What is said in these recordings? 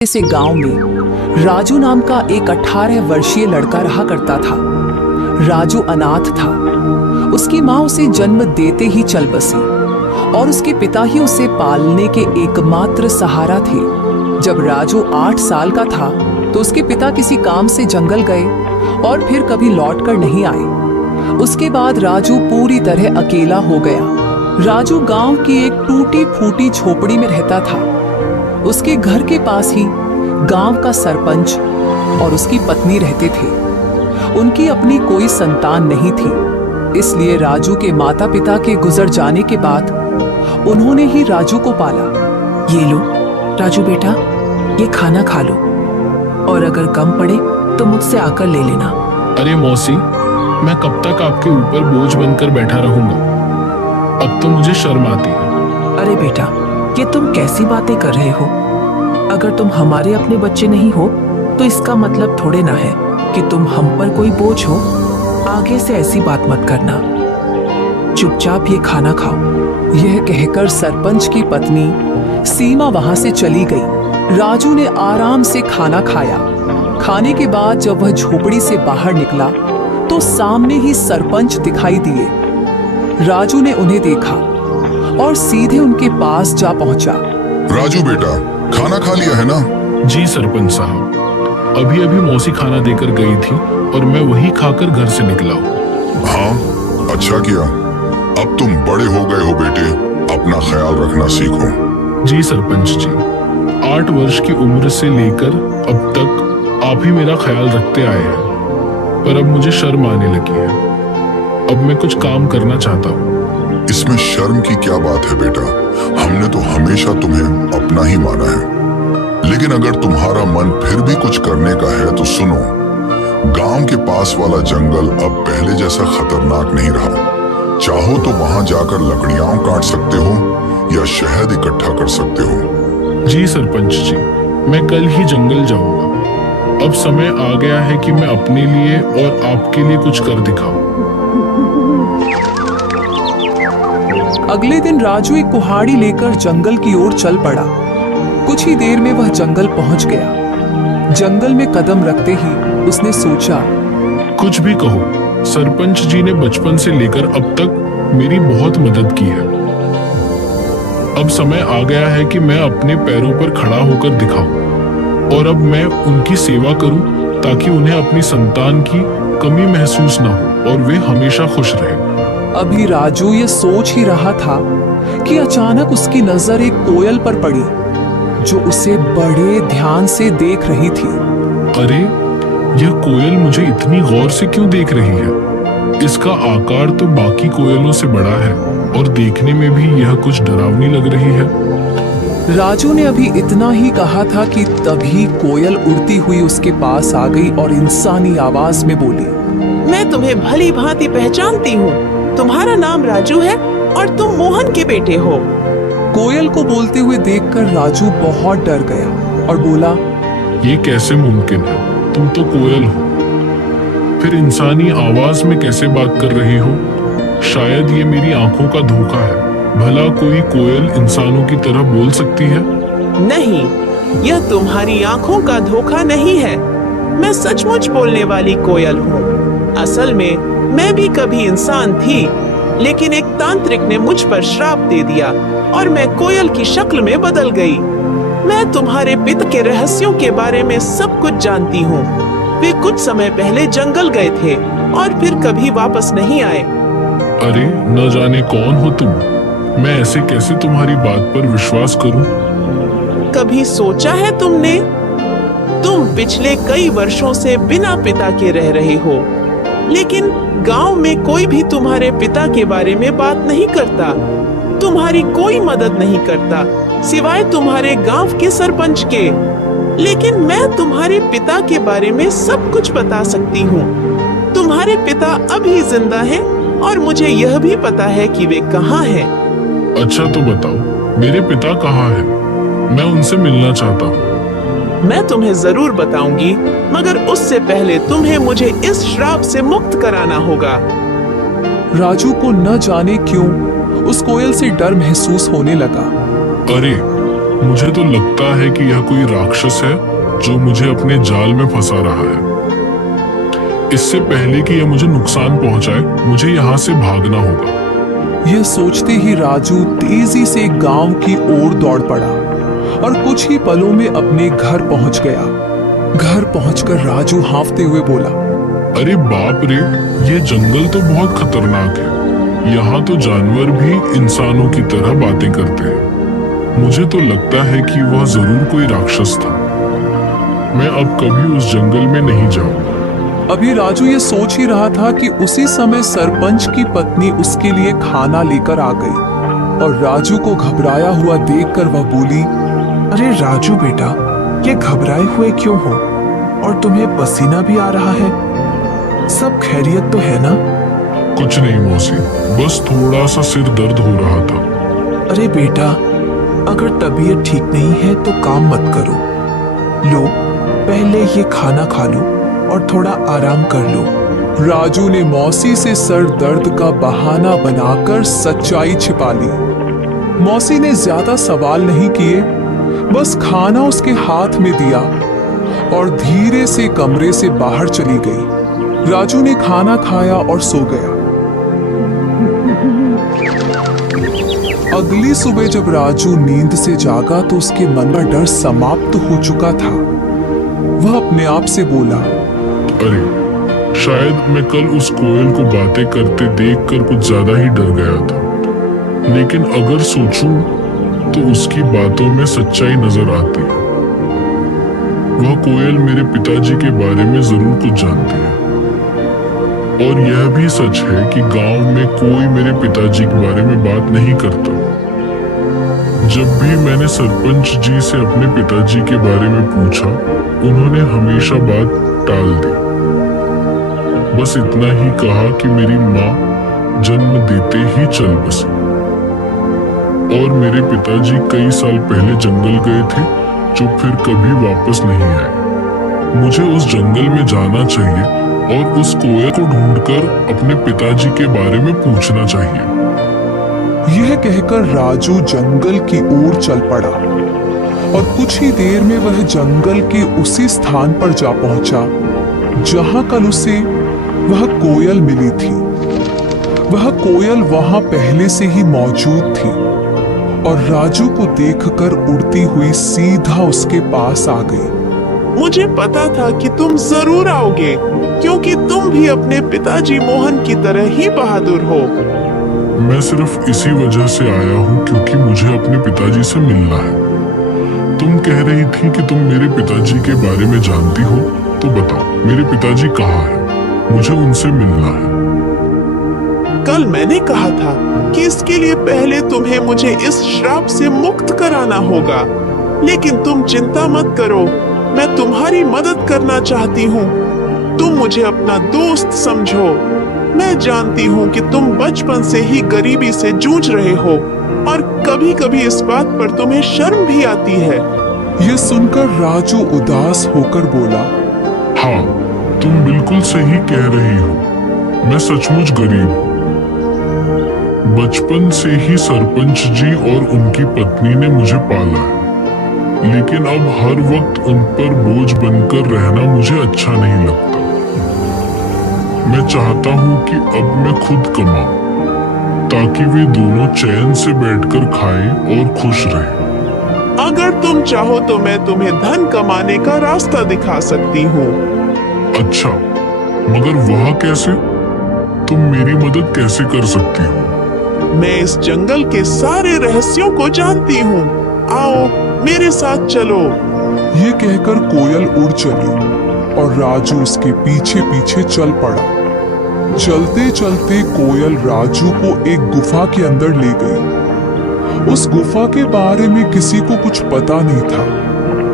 से गांव में राजू नाम का एक 18 वर्षीय लड़का रहा करता था। राजू अनाथ था। उसकी माँ उसे जन्म देते ही चल बसी और उसके पिता ही उसे पालने के एकमात्र सहारा थे। जब राजू 8 साल का था तो उसके पिता किसी काम से जंगल गए और फिर कभी लौटकर नहीं आए। उसके बाद राजू पूरी तरह अकेला हो गया। राजू गांव की एक टूटी फूटी झोपड़ी में रहता था। उसके घर के पास ही गांव का सरपंच और उसकी पत्नी रहते थे। उनकी अपनी कोई संतान नहीं थी, इसलिए राजू के माता पिता के गुजर जाने के बाद उन्होंने ही राजू को पाला। ये लो राजू बेटा, ये खाना खा लो और अगर कम पड़े तो मुझसे आकर ले लेना। अरे मौसी, मैं कब तक आपके ऊपर बोझ बनकर बैठा रहूंगा? अब तो मुझे शर्म आती है। अरे बेटा, ये तुम कैसी बातें कर रहे हो? अगर तुम हमारे अपने बच्चे नहीं हो तो इसका मतलब थोड़े ना है कि तुम हम पर कोई बोझ हो। आगे से ऐसी बात मत करना। चुपचाप ये खाना खाओ। यह कहकर सरपंच की पत्नी सीमा वहां से चली गई। राजू ने आराम से खाना खाया। खाने के बाद जब वह झोपड़ी से बाहर निकला तो सामने ही सरपंच दिखाई दिए। राजू ने उन्हें देखा और सीधे उनके पास जा पहुंचा। राजू बेटा, खाना खा लिया है ना? जी सरपंच साहब, अभी अभी मौसी खाना देकर गई थी और मैं वही खाकर घर से निकला हूँ। हाँ, अच्छा किया। अब तुम बड़े हो गए हो बेटे, अपना ख्याल रखना सीखो। जी सरपंच जी, 8 वर्ष की उम्र से लेकर अब तक आप ही मेरा ख्याल रखते आए हैं, पर अब मुझे शर्म आने लगी है। अब मैं कुछ काम करना चाहता हूँ। इसमें शर्म की क्या बात है बेटा? हमने तो हमेशा तुम्हें अपना ही माना है। लेकिन अगर तुम्हारा मन फिर भी कुछ करने का है तो सुनो, गांव के पास वाला जंगल अब पहले जैसा खतरनाक नहीं रहा। चाहो तो वहां जाकर लकड़ियां काट सकते हो या शहद इकट्ठा कर सकते हो। जी सरपंच जी, मैं कल ही जंगल जाऊंगा। अब समय आ गया है कि मैं अपने लिए और आपके लिए कुछ कर दिखाऊं। अगले दिन राजू एक कुहाड़ी लेकर जंगल की ओर चल पड़ा। कुछ ही देर में वह जंगल पहुंच गया। जंगल में कदम रखते ही उसने सोचा, कुछ भी कहो, सरपंच जी ने बचपन से लेकर अब तक मेरी बहुत मदद की है। अब समय आ गया है कि मैं अपने पैरों पर खड़ा होकर दिखाऊं और अब मैं उनकी सेवा करूं ताकि उन्हें अपनी संतान की कमी महसूस न हो और वे हमेशा खुश रहें। अभी राजू ये सोच ही रहा था कि अचानक उसकी नजर एक कोयल पर पड़ी जो उसे बड़े ध्यान से देख रही थी। अरे, यह कोयल मुझे इतनी गौर से क्यों देख रही है? इसका आकार तो बाकी कोयलों से बड़ा है और देखने में भी यह कुछ डरावनी लग रही है। राजू ने अभी इतना ही कहा था कि तभी कोयल उड़ती हुई उसके पास आ गई और इंसानी आवाज में बोली, मैं तुम्हें भली भांति पहचानती हूँ। तुम्हारा नाम राजू है और तुम मोहन के बेटे हो। कोयल को बोलते हुए देखकर राजू बहुत डर गया और बोला, ये कैसे मुमकिन है? तुम तो कोयल हो, फिर इंसानी आवाज में कैसे बात कर रही हो? शायद ये मेरी आंखों का धोखा है। भला कोई कोयल इंसानों की तरह बोल सकती है? नहीं, यह तुम्हारी आंखों का धोखा नहीं है। मैं सचमुच बोलने वाली कोयल हूँ। असल में मैं भी कभी इंसान थी, लेकिन एक तांत्रिक ने मुझ पर श्राप दे दिया और मैं कोयल की शक्ल में बदल गई। मैं तुम्हारे पिता के रहस्यों के बारे में सब कुछ जानती हूँ। वे कुछ समय पहले जंगल गए थे और फिर कभी वापस नहीं आए। अरे, न जाने कौन हो तुम। मैं ऐसे कैसे तुम्हारी बात पर विश्वास करूं? कभी सोचा है तुमने? तुम पिछले कई वर्षों से बिना पिता के रह रहे हो, लेकिन गांव में कोई भी तुम्हारे पिता के बारे में बात नहीं करता। तुम्हारी कोई मदद नहीं करता सिवाय तुम्हारे गांव के सरपंच के। लेकिन मैं तुम्हारे पिता के बारे में सब कुछ बता सकती हूँ। तुम्हारे पिता अभी जिंदा हैं और मुझे यह भी पता है कि वे कहाँ हैं। अच्छा तो बताओ, मेरे पिता कहाँ हैं? मैं उनसे मिलना चाहता हूँ। मैं तुम्हें जरूर बताऊंगी, मगर उससे पहले तुम्हें मुझे इस श्राप से मुक्त कराना होगा। राजू को न जाने क्यों उस कोयल से डर महसूस होने लगा। अरे, मुझे तो लगता है कि यह कोई राक्षस है जो मुझे अपने जाल में फंसा रहा है। इससे पहले कि यह मुझे नुकसान पहुंचाए, मुझे यहाँ से भागना होगा। यह सोचते ही राजू तेजी से गांव की ओर दौड़ पड़ा और कुछ ही पलों में अपने घर पहुंच गया। घर पहुंचकर राजू हांफते हुए बोला, अरे बाप रे, ये जंगल तो बहुत खतरनाक है। यहाँ तो जानवर भी इंसानों की तरह बातें करते हैं। मुझे तो लगता है कि वह जरूर कोई राक्षस था। मैं अब कभी उस जंगल में नहीं जाऊंगा। अभी राजू ये सोच ही रहा था कि उसी समय सरपंच की पत्नी उसके लिए खाना लेकर आ गई और राजू को घबराया हुआ देखकर वह बोली, अरे राजू बेटा, ये घबराए हुए क्यों हो? और तुम्हें पसीना भी आ रहा है। सब खैरियत तो है ना? कुछ नहीं मौसी, बस थोड़ा सा सिर दर्द हो रहा था। अरे बेटा, अगर तबीयत ठीक नहीं है तो काम मत करो। लो, पहले ये खाना खा लो और थोड़ा आराम कर लो। राजू ने मौसी से सर दर्द का बहाना बनाकर सच्चाई छिपा ली। मौसी ने ज्यादा सवाल नहीं किए, बस खाना उसके हाथ में दिया और धीरे से कमरे से बाहर चली गई। राजू ने खाना खाया और सो गया। अगली सुबह जब राजू नींद से जागा तो उसके मन का डर समाप्त हो चुका था। वह अपने आप से बोला, अरे शायद मैं कल उस कोयल को बातें करते देखकर कुछ ज्यादा ही डर गया था। लेकिन अगर सोचूं तो उसकी बातों में सच्चाई नजर आती है। वह कोयल मेरे पिताजी के बारे में जरूर कुछ जानती है। और यह भी सच है कि गांव में कोई मेरे पिताजी के बारे में बात नहीं करता। जब भी मैंने सरपंच जी से अपने पिताजी के बारे में पूछा, उन्होंने हमेशा बात टाल दी। बस इतना ही कहा कि मेरी माँ जन्म देते ही चल बसी और मेरे पिताजी कई साल पहले जंगल गए थे, जो फिर कभी वापस नहीं आए। मुझे उस जंगल में जाना चाहिए और उस कोयल को ढूंढकर अपने पिताजी के बारे में पूछना चाहिए। यह कहकर राजू जंगल की ओर चल पड़ा और कुछ ही देर में वह जंगल के उसी स्थान पर जा पहुंचा जहां कल उसे वह कोयल मिली थी। वह कोयल वहां पहले से ही मौजूद थी और राजू को देखकर उड़ती हुई सीधा उसके पास आ गई। मुझे पता था कि तुम जरूर आओगे, क्योंकि तुम भी अपने पिताजी मोहन की तरह ही बहादुर हो। मैं सिर्फ इसी वजह से आया हूँ क्योंकि मुझे अपने पिताजी से मिलना है। तुम कह रही थी कि तुम मेरे पिताजी के बारे में जानती हो, तो बताओ मेरे पिताजी कहाँ हैं? मुझे उनसे मिलना है। कल मैंने कहा था कि इसके लिए पहले तुम्हें मुझे इस श्राप से मुक्त कराना होगा, लेकिन तुम चिंता मत करो, मैं तुम्हारी मदद करना चाहती हूँ। तुम मुझे अपना दोस्त समझो। मैं जानती हूँ कि तुम बचपन से ही गरीबी से जूझ रहे हो और कभी कभी इस बात पर तुम्हें शर्म भी आती है। यह सुनकर राजू उदास होकर बोला, हाँ, तुम बिल्कुल सही कह रही हो। मैं सचमुच गरीब हूँ। बचपन से ही सरपंच जी और उनकी पत्नी ने मुझे पाला है, लेकिन अब हर वक्त उन पर बोझ बनकर रहना मुझे अच्छा नहीं लगता। मैं चाहता हूँ कि अब मैं खुद कमाऊं, ताकि वे दोनों चैन से बैठकर खाएं और खुश रहें। अगर तुम चाहो तो मैं तुम्हें धन कमाने का रास्ता दिखा सकती हूँ। अच्छा, मगर वह कैसे? तुम मेरी मदद कैसे कर सकती हो? मैं इस जंगल के सारे रहस्यों को जानती हूँ। आओ मेरे साथ चलो। ये कहकर कोयल उड़ चली और राजू उसके पीछे पीछे चल पड़ा। चलते चलते कोयल राजू को एक गुफा के अंदर ले गई। उस गुफा के बारे में किसी को कुछ पता नहीं था,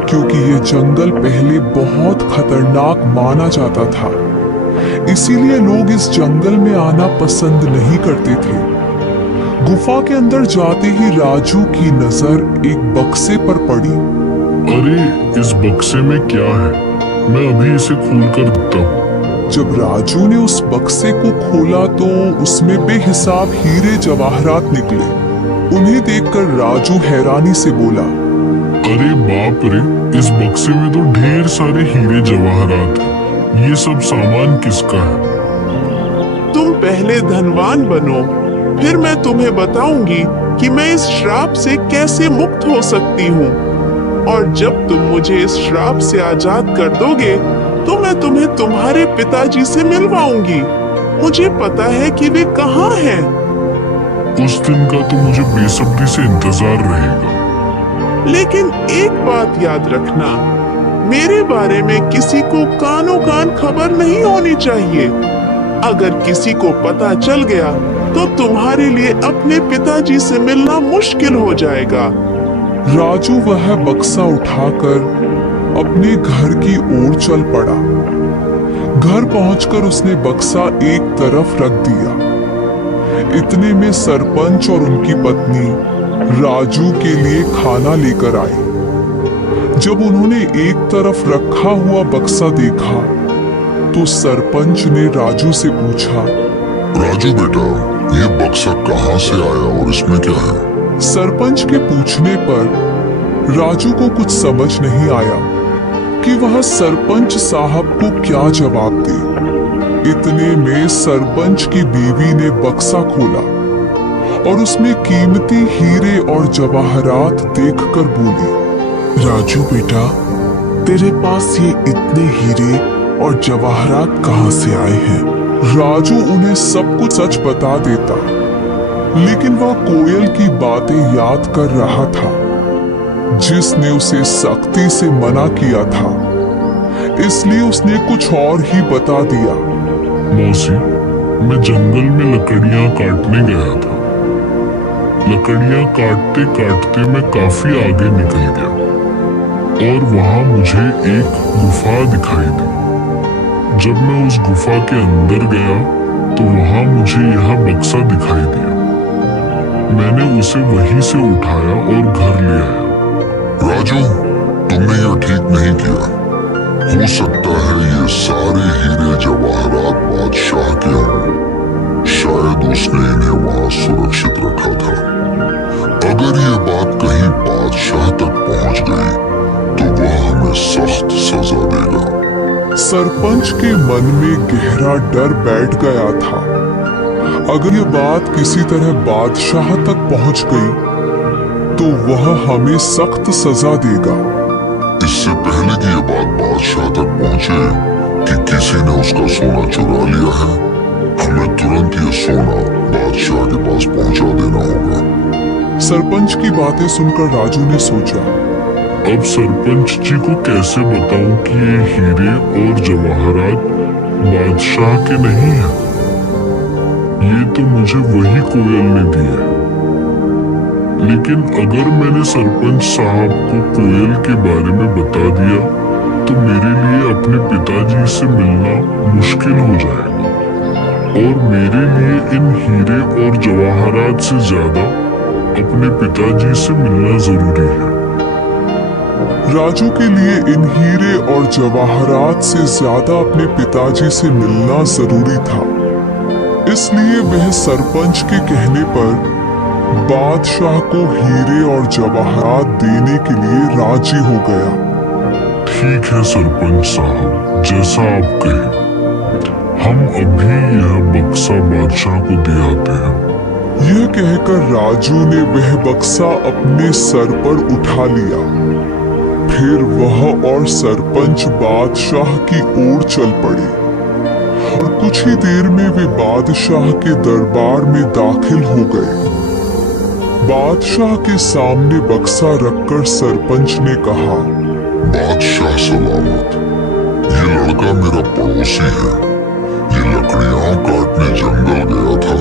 क्योंकि ये जंगल पहले बहुत खतरनाक माना जाता था। इसीलिए लोग इस जंगल में आना पसंद नहीं करते थे। गुफा के अंदर जाते ही राजू की नजर एक बक्से पर पड़ी। अरे, इस बक्से में क्या है? मैं अभी इसे खोलकर देखता हूँ। जब राजू ने उस बक्से को खोला तो उसमें बेहिसाब हीरे जवाहरात निकले। उन्हें देखकर राजू हैरानी से बोला, अरे बाप रे, इस बक्से में तो ढेर सारे हीरे जवाहरात हैं। ये सब सामान किसका है? तुम पहले धनवान बनो, फिर मैं तुम्हें बताऊंगी कि मैं इस श्राप से कैसे मुक्त हो सकती हूँ। और जब तुम मुझे इस श्राप से आजाद कर दोगे तो मैं तुम्हें तुम्हारे पिताजी से मिलवाऊंगी। मुझे पता है कि वे कहाँ हैं। उस दिन का तो मुझे बेसब्री से इंतजार रहेगा। लेकिन एक बात याद रखना, मेरे बारे में किसी को कानो कान खबर नहीं होनी चाहिए। अगर किसी को पता चल गया तो तुम्हारे लिए अपने पिताजी से मिलना मुश्किल हो जाएगा। राजू वह बक्सा उठाकर अपने घर की ओर चल पड़ा। घर पहुंचकर उसने बक्सा एक तरफ रख दिया। इतने में सरपंच और उनकी पत्नी राजू के लिए खाना लेकर आए। जब उन्होंने एक तरफ रखा हुआ बक्सा देखा तो सरपंच ने राजू से पूछा, राजू बेटा, ये बक्सा कहाँ से आया और इसमें क्या है? सरपंच के पूछने पर राजू को कुछ समझ नहीं आया कि वह सरपंच साहब को क्या जवाब दे। इतने में सरपंच की बीवी ने बक्सा खोला और उसमें कीमती हीरे और जवाहरात देखकर बोली, राजू बेटा, तेरे पास ये इतने हीरे और जवाहरात कहाँ से आए हैं? राजू उन्हें सब कुछ सच बता देता, लेकिन वह कोयल की बातें याद कर रहा था जिसने उसे सख्ती से मना किया था। इसलिए उसने कुछ और ही बता दिया। मौसी, मैं जंगल में लकड़ियां काटने गया था। लकड़ियां काटते काटते मैं काफी आगे निकल गया और वहां मुझे एक गुफा दिखाई दी। जब मैं उस गुफा के अंदर गया तो वहां मुझे यह बक्सा दिखाई दिया। मैंने उसे वहीं से उठाया और घर ले आया। राजू, तुमने यह ठीक नहीं किया। हो सकता है ये सारे हीरे जवाहरात बादशाह के हों। शायद उसने इन्हें वहां सुरक्षित रखा था। अगर ये बात कहीं बादशाह तक पहुंच गई तो वह हमें सख्त सजा देगा। सरपंच के मन में गहरा डर बैठ गया था। अगर ये बात किसी तरह बादशाह तक पहुंच गई तो वह हमें सख्त सजा देगा। इससे पहले कि ये बात बादशाह तक पहुंचे कि किसी ने उसका सोना चुरा लिया है, हमें तुरंत ये सोना बादशाह के पास पहुंचा देना होगा। सरपंच की बातें सुनकर राजू ने सोचा, अब सरपंच जी को कैसे बताऊं कि ये हीरे और जवाहरात बादशाह के नहीं हैं? ये तो मुझे वही कोयल ने दिए। लेकिन अगर मैंने सरपंच साहब को कोयल के बारे में बता दिया तो मेरे लिए अपने पिताजी से मिलना मुश्किल हो जाएगा और मेरे लिए इन हीरे और जवाहरात से ज्यादा अपने पिताजी से मिलना जरूरी है। राजू के लिए इन हीरे और जवाहरात से ज्यादा अपने पिताजी से मिलना जरूरी था। इसलिए वह सरपंच के कहने पर बादशाह को हीरे और जवाहरात देने के लिए राजी हो गया। ठीक है सरपंच साहब, जैसा आप कहें। हम अभी यह बक्सा बादशाह को दे आते हैं। यह कहकर राजू ने वह बक्सा अपने सर पर उठा लिया। फिर वह और सरपंच बादशाह की ओर चल पड़े और कुछ ही देर में वे बादशाह के दरबार में दाखिल हो गए। बादशाह के सामने बक्सा रखकर सरपंच ने कहा, बादशाह सलामत। ये लड़का मेरा पड़ोसी है। ये लकड़ियां काटने जंगल गया था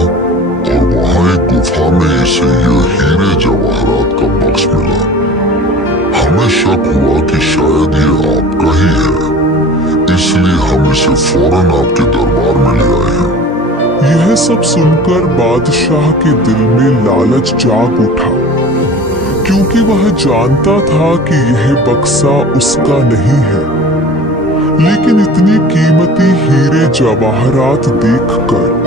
और वहां एक गुफा में इसे ये हीरे जवाहरात का बक्स मिला। हमें शक हुआ कि शायद ये आपका ही है, इसलिए हम इसे फौरन आपके दरबार में ले आए हैं। यह सब सुनकर बादशाह के दिल में लालच जाग उठा, क्योंकि वह जानता था कि यह बक्सा उसका नहीं है। लेकिन इतनी कीमती हीरे जवाहरात देखकर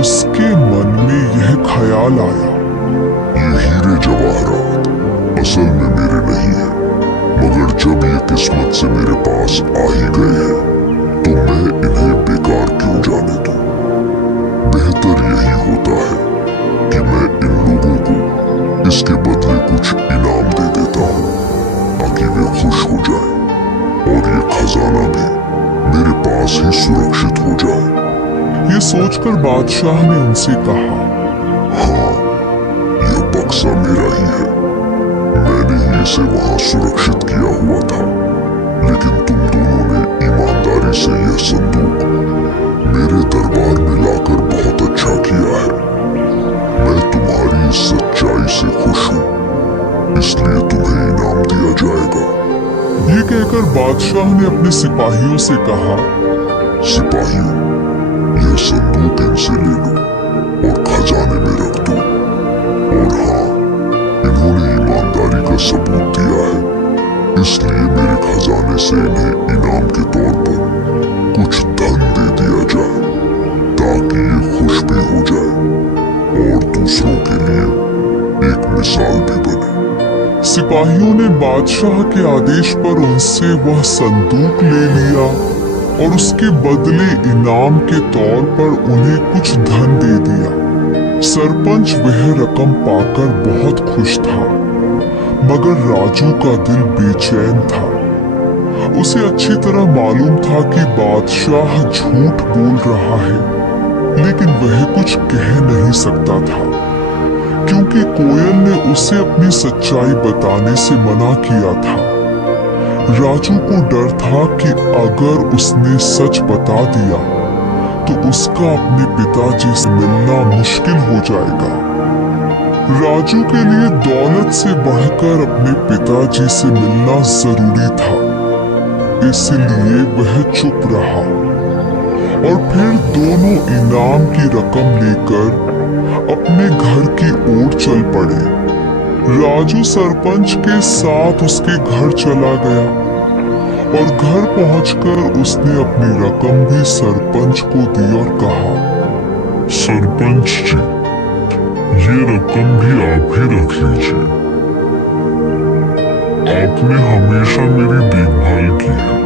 उसके मन में यह ख्याल आया, ये हीरे जवाहरात असल में मेरे नहीं है, मगर जब ये किस्मत से मेरे पास आ ही गए हैं तो मैं इन्हें बेकार क्यों जाने दूं। बेहतर यही होता है कि मैं इन लोगों को इसके बदले कुछ इनाम दे देता हूँ ताकि वे खुश हो जाएं और ये खजाना भी मेरे पास ही सुरक्षित हो जाए। ये सोचकर बादशाह ने उनसे कहा, हाँ, यह बक्सा मेरा ही है, मैंने ही इसे वहां सुरक्षित किया हुआ था, लेकिन तुम दोनों ने ईमानदारी से यह संदूक मेरे दरबार में लाकर बहुत अच्छा किया है। मैं तुम्हारी इस सच्चाई से खुश हूँ, इसलिए तुम्हें इनाम दिया जाएगा। ये कहकर बादशाह ने अपने सिपाहियों से कहा, सिपाहियों, यह संदूक इनसे ले लो और खजाने में रख दो। और हाँ, इन्होंने ईमानदारी का सबूत दिया है, इसलिए मेरे खजाने से इन्हें इनाम के तौर पर कुछ धन दे दिया जाए ताकि ये खुश भी हो जाए और दूसरों के लिए एक मिसाल भी बने। सिपाहियों ने बादशाह के आदेश पर उनसे वह संदूक ले लिया और उसके बदले इनाम के तौर पर उन्हें कुछ धन दे दिया। सरपंच वह रकम पाकर बहुत खुश था, मगर राजू का दिल बेचैन था। उसे अच्छी तरह मालूम था कि बादशाह झूठ बोल रहा है, लेकिन वह कुछ कह नहीं सकता था क्योंकि कोयल ने उसे अपनी सच्चाई बताने से मना किया था। राजू को डर था कि अगर उसने सच बता दिया तो उसका अपने पिताजी से मिलना मुश्किल हो जाएगा। राजू के लिए दौलत से बढ़कर अपने पिताजी से मिलना जरूरी था, इसलिए वह चुप रहा और फिर दोनों इनाम की रकम लेकर अपने घर की ओर चल पड़े। राजू सरपंच के साथ उसके घर चला गया और घर पहुंचकर उसने अपनी रकम भी सरपंच को दी और कहा, सरपंच जी, ये रकम भी आप ही रख लीजिए। आपने हमेशा मेरी देखभाल की है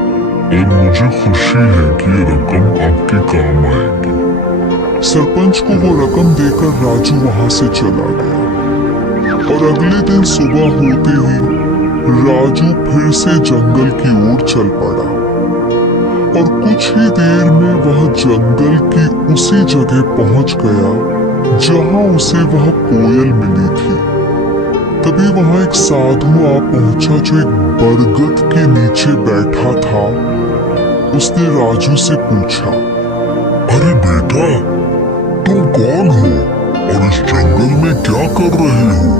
और मुझे खुशी है कि ये रकम आपके काम आएगी। सरपंच को वो रकम देकर राजू वहां से चला गया और अगले दिन सुबह होते ही राजू फिर से जंगल की ओर चल पड़ा और कुछ ही देर में वह जंगल की उसी जगह पहुंच गया जहां उसे वह कोयल मिली थी। तभी वहां एक साधु आ पहुंचा जो एक बरगद के नीचे बैठा था। उसने राजू से पूछा, अरे बेटा, तुम कौन हो और इस जंगल में क्या कर रहे हो?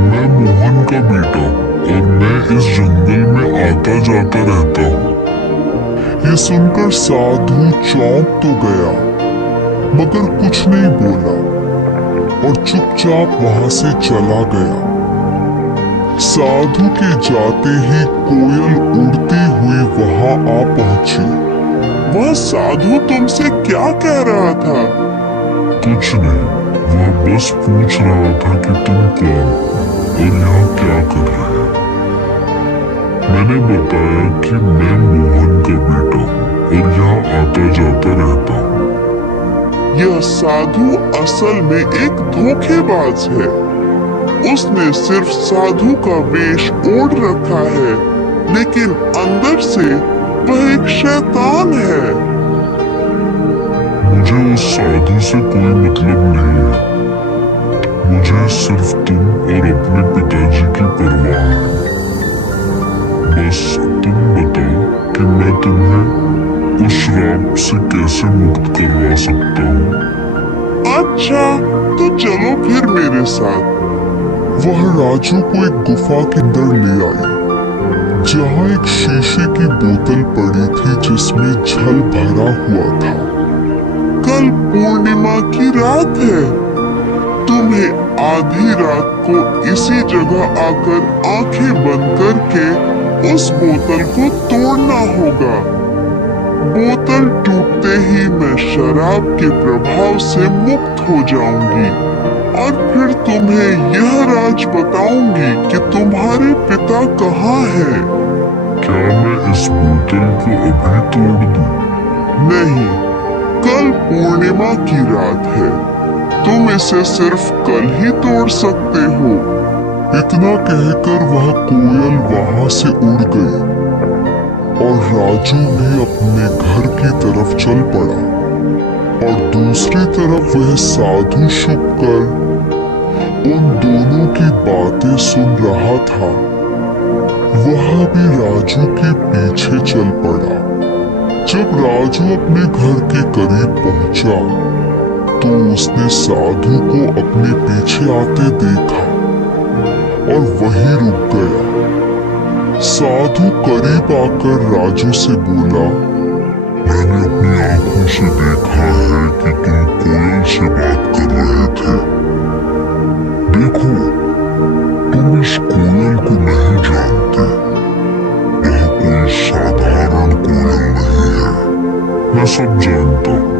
मैं मोहन का बेटा और मैं इस जंगल में आता जाता रहता हूँ। ये सुनकर साधु चौंक तो गया मगर कुछ नहीं बोला और चुपचाप वहां से चला गया। साधु के जाते ही कोयल उड़ती हुई वहां आ पहुंची। वह साधु तुमसे क्या कह रहा था? कुछ नहीं, वह बस पूछ रहा था कि तुम कौन और यहाँ क्या कर रहे हो। मैंने बताया कि मैं मोहन का बेटा हूँ और यहाँ आता जाता रहता हूँ। यह साधु असल में एक धोखेबाज है। उसने सिर्फ साधु का वेश ओढ़ रखा है, लेकिन अंदर से वह एक शैतान है। मुझे उस साधु से कोई मतलब नहीं है। मुझे सिर्फ तुम और अपने पिताजी की परवाह है। बस तुम बताओ कि मैं तुम्हें उस श्राप से कैसे मुक्त करवा सकता हूँ। अच्छा, तो चलो फिर मेरे साथ। वह राजू को एक गुफा के अंदर ले आई जहां एक शीशे की बोतल पड़ी थी जिसमें जल भरा हुआ था। कल पूर्णिमा की रात है। तुम्हें आधी रात को इसी जगह आकर आंखें बंद करके उस बोतल को तोड़ना होगा। बोतल टूटते ही मैं शराब के प्रभाव से मुक्त हो जाऊंगी और फिर तुम्हें यह राज बताऊंगी कि तुम्हारे पिता कहाँ हैं। क्या मैं इस बोतल को अभी तोड़ दूं? नहीं, कल पूर्णिमा की रात है, तुम इसे सिर्फ कल ही तोड़ सकते हो। इतना कहकर वह कोयल वहां से उड़ गई और राजू भी अपने घर की तरफ चल पड़ा। और दूसरी तरफ वह साधु छुप कर उन दोनों की बातें सुन रहा था। वह भी राजू के पीछे चल पड़ा। जब राजू अपने घर के करीब पहुंचा तो उसने साधु को अपने पीछे आते देखा और वहीं रुक गया। साधु करीब आकर राजू से बोला, मैंने अपनी आंखों से देखा है कि तुम कोयल से बात कर रहे थे। देखो, तुम इस कोयल को नहीं जानते। वह कोई साधारण कोयल नहीं है, मैं सब जानता हूँ।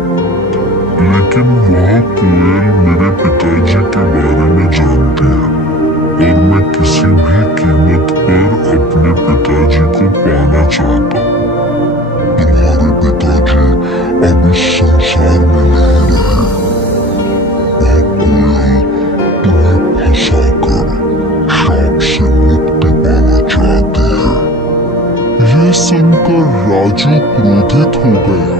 लेकिन वह कोयल मेरे पिताजी के बारे में जानती है और मैं किसी भी कीमत पर अपने पिताजी को पाना चाहता हूँ। तुम्हारे पिताजी अब इस संसार में नहीं रहे। वह कोयल तुम्हें फंसाकर श्राप से मुक्ति पाना चाहती है। यह सुनकर राजू क्रोधित हो गया।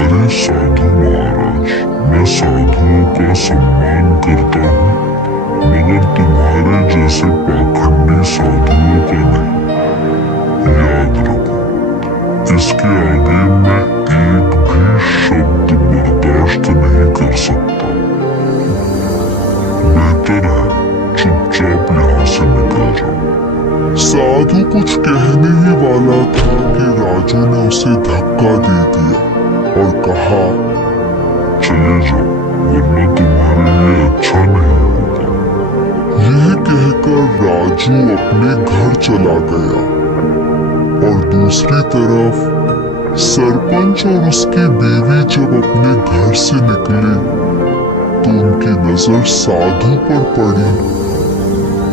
अरे साधु महाराज, मैं साधुओं का सम्मान करता हूँ, मगर तुम्हारे जैसे पाखंडी साधुओं का नहीं। याद रखो, इसके आगे मैं एक भी शब्द बर्दाश्त नहीं कर सकता। बेहतर है चुपचाप यहाँ से निकल जाओ। साधु कुछ कहने ही वाला था कि राजू ने उसे धक्का दे दिया और कहा, चले जाओ, वरना तुम्हारे लिए अच्छा नहीं होगा। यह कहकर राजू अपने घर चला गया। और दूसरी तरफ सरपंच और उसकी बीवी जब अपने घर से निकले तो उनकी नजर साधु पर पड़ी।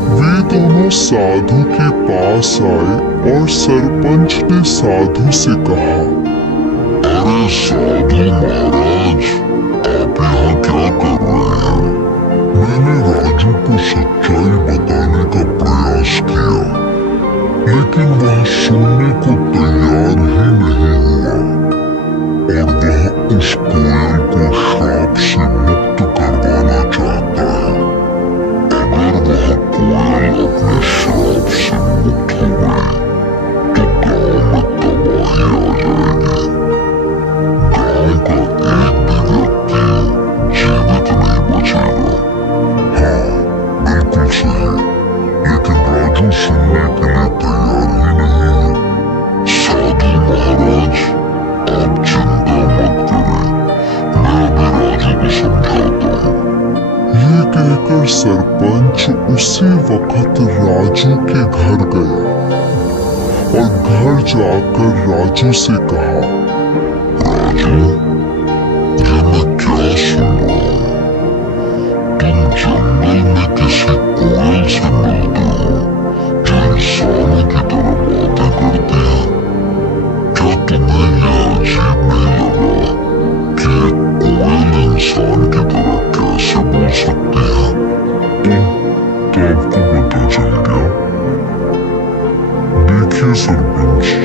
वे दोनों साधु के पास आए और सरपंच ने साधु से कहा, अरे साधु महाराज, आप यहाँ क्या कर रहे हैं? मैंने राजू को सच्चाई बताने का प्रयास किया, लेकिन वह सुनने को तैयार ही नहीं हुआ और वह उस कोयल को श्राप से मुक्त करवाना चाहता है। अगर वह कोयल अपने श्राप से मुक्त हो गई तो गांव में तबाही आ जाएगी। गांव का एक भी व्यक्ति जीवित नहीं बचेगा। हाँ, बिल्कुल सही, लेकिन राजू सुनने के लिए तैयार ही नहीं है। साधु महाराज, आप चिंता मत करें, मैं अभी राजू को समझाता हूँ। ये कहकर सरपंच उसी वक्त राजू के घर गया और घर जाकर राजू से कहा, राजू, ये मैं क्या सुन रहा हूँ? तुम जंगल में किसी कोयल से मिलते हो जो इंसानों की तरह बातें करती है। क्या तुम्हें यह अजीब नहीं लगा कि एक कोयल इंसान की तरह कैसे बोल सकती है? तो आपको पता चल गया। देखिए सरपंच जी,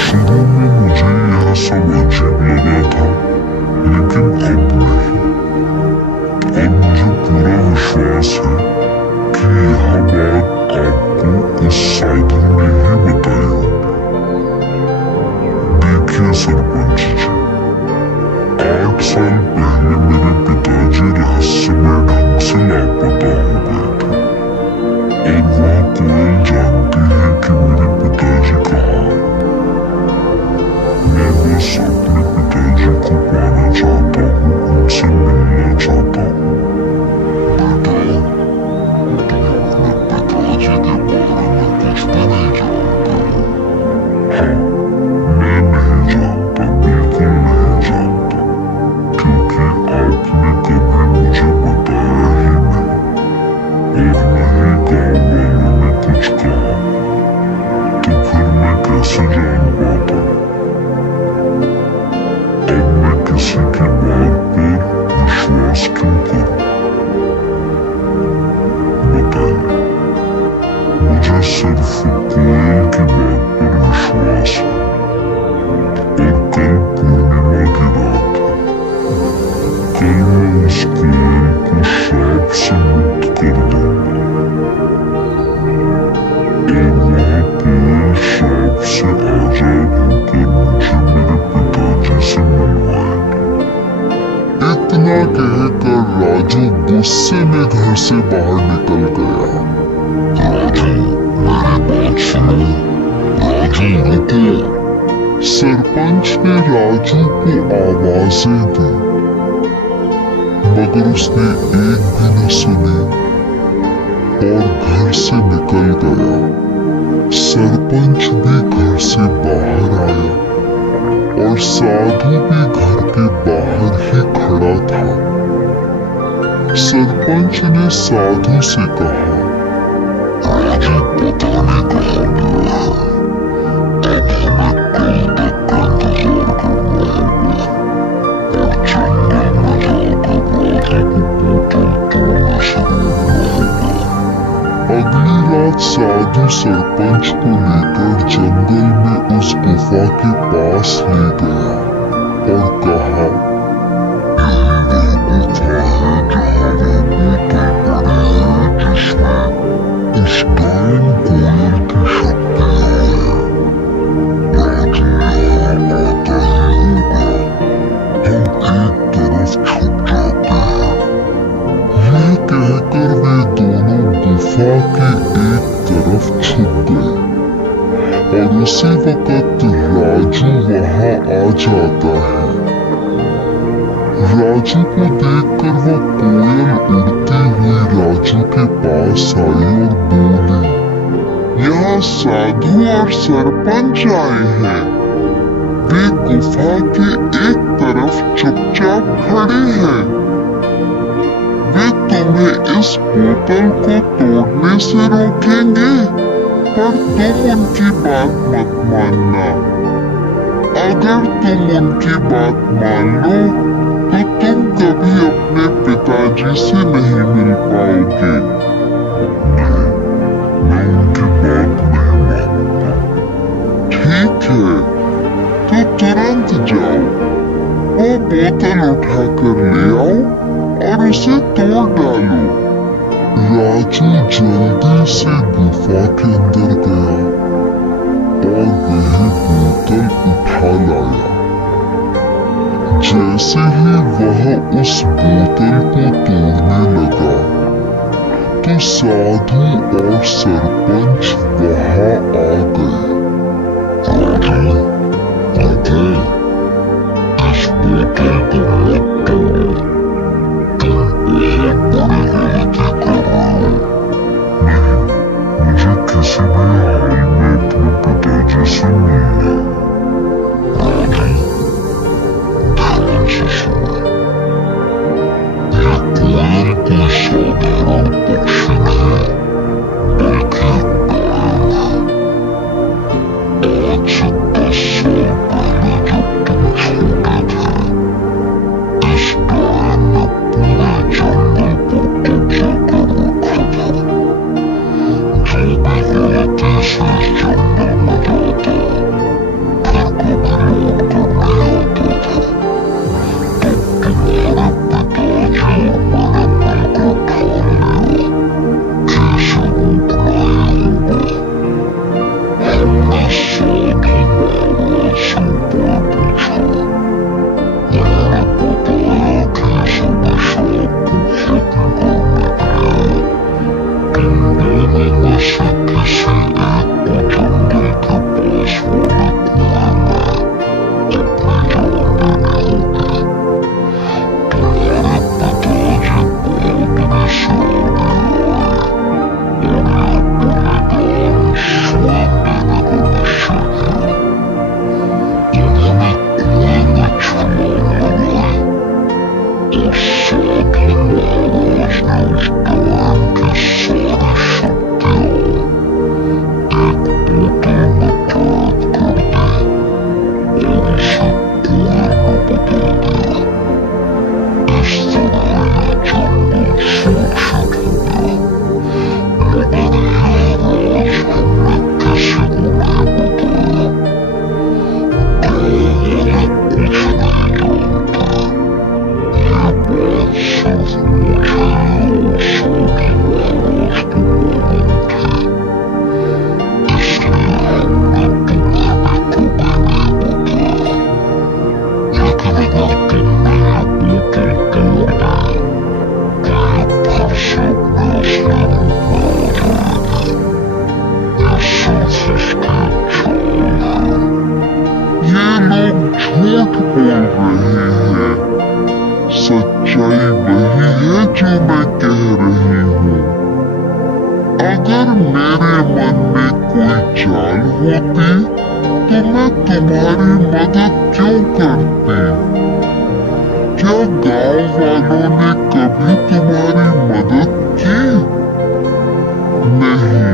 शुरू में मुझे यह सब अजीब लगा था, लेकिन अब नहीं। अब मुझे पूरा विश्वास है कि गुस्से में घर से बाहर निकल गया। राजू, मेरी बात सुनो। राजू, रुको। सरपंच ने राजू को आवाजें दी, मगर उसने एक भी न सुनी और घर से निकल गया। सरपंच भी घर से बाहर आया और साधु भी घर के बाहर ही खड़ा था। सरपंच ने साधु से कहा, राजू पता नहीं कहाँ गया है। अब हमें कल तक का इंतजार करना होगा और जंगल में जाकर राजू को बोतल तोड़ने से रोकना होगा। अगली रात साधु सरपंच को लेकर जंगल में उस गुफा के पास ले गया और कहा, यही वह गुफा है जहाँ वह बोतल पड़ी है जिसमें उस डायन कोयल की शक्तियाँ हैं। राजू यहाँ आता ही होगा। हम एक तरफ छुप जाते हैं। यह कहकर वे दोनों गुफा के एक तरफ छुप गए और उसी वक्त राजू वहां आ जाता है। राजू को देखकर वह कोयल उड़ती हुई राजू के पास आई और बोली, यहाँ साधु और सरपंच आए हैं। वे गुफा के एक तरफ चुपचाप खड़े हैं। वे तुम्हें इस बोतल को तोड़ने से रोकेंगे, पर तुम उनकी बात मत मानना। अगर तुम उनकी बात मान लो तो तुम कभी अपने पिताजी से नहीं मिल पाओगे। मैं उनकी बात नहीं मानूंगा। ठीक है, तो तुरंत जाओ, वो बोतल उठाकर ले आओ और उसे तोड़ डालो। राजू जल्दी से गुफा के अंदर गया और वही बोतल उठा लाया। जैसे ही वह उस बोतल को तोड़ने लगा तो साधु और सरपंच वहां आ गए। राजू, रुको। इस बोतल को मत तोड़ो। तुम बहुत बड़ी गलती कर रहे हो। नहीं, मुझे किसी भी हाल में अपने पिताजी से मिलना है। राजू, ध्यान से सुनो। ये कोयल कोई साधारण पक्षी नहीं, बल्कि गायन है। तुम्हारी मदद क्यों करती? क्या गांव वालों ने कभी तुम्हारी मदद की? नहीं,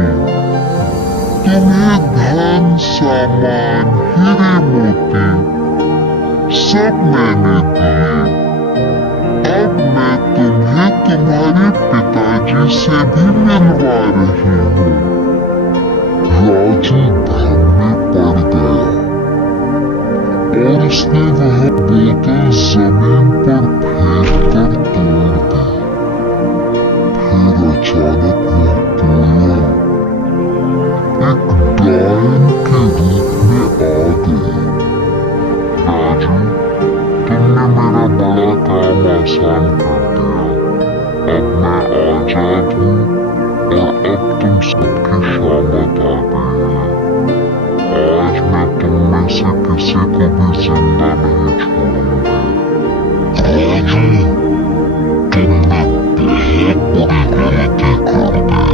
तुम्हें धन सामान हीरे मोती सब मैंने दिए। अब मैं तुम्हें तुम्हारे पिताजी से भी मिलवा रही हूँ। राजू भ्रम में पड़ गया और उसने वह बोतल जमीन पर फेंक कर तोड़ दी। फिर अचानक वह कोयल एक डायन के रूप में आ गई। राजू, तुमने मेरा बड़ा काम आसान कर दिया। अब मैं आजाद हूँ और अब तुम सबकी शामत आ गई है। आज मैं तुम में से किसी को भी जिंदा नहीं छोड़ूंगी। राजू, तुमने बहुत बड़ी गलती कर दी।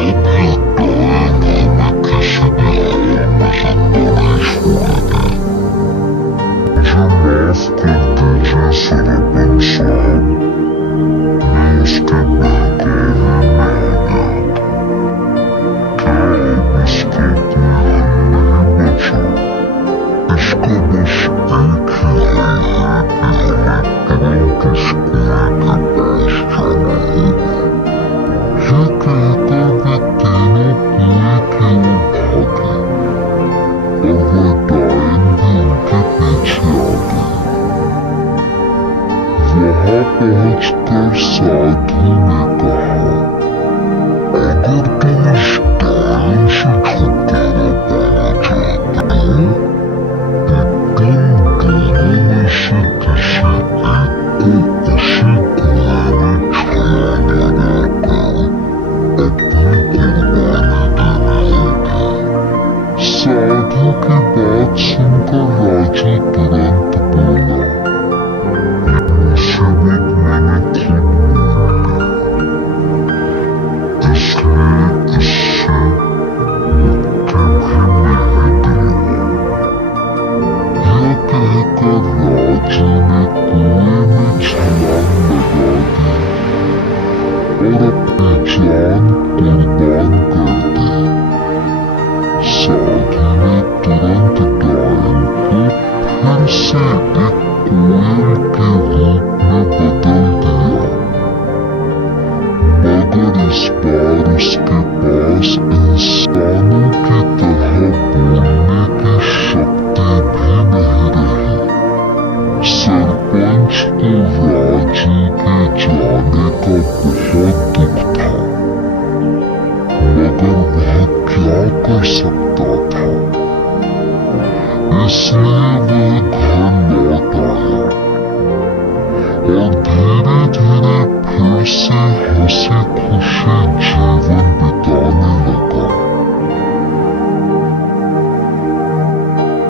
अब ये डायन हमें किसी भी हाल में जिंदा नहीं छोड़ेगी। मुझे माफ कर दीजिए सरपंच साहब, मैं उसके बहकावे में आ गया। क्या अब इसका कोई हल नहीं बचा? इसका बस एक ही हल है कि हमें तुरंत उस कुएं के पास जाना होगा। ये कहकर वे तीनों कुएं की ओर भागे और वह डायन भी उनके पीछे आ गई। वहां पहुंचकर साधु ने कहा, अगर तुम इस डायन से छुटकारा पाना चाहते हो तो तुम दोनों में से किसी एक को उसी कुएं में छलांग लगाकर अपनी कुर्बानी देनी होगी। साधु की बात सुनकर राजू तुरंत बोला, मुसीबत मैंने खुद मोल ली, इसलिए इससे मुक्ति भी नहीं दूंगा। यह कहकर राजू ने कुएं में छलांग लगा दी और अपनी जान कुर्बान कर दी। साधु ने तुरंत डायन को फिर से एक कोयल के रूप में बदल दिया, मगर इस बार उसके पास इंसानों की तरह बोलने की शक्ति भी नहीं रही। सरपंच को राजू के जाने का बहुत दुख था, मगर वह क्या कर सकता था? इसलिए वह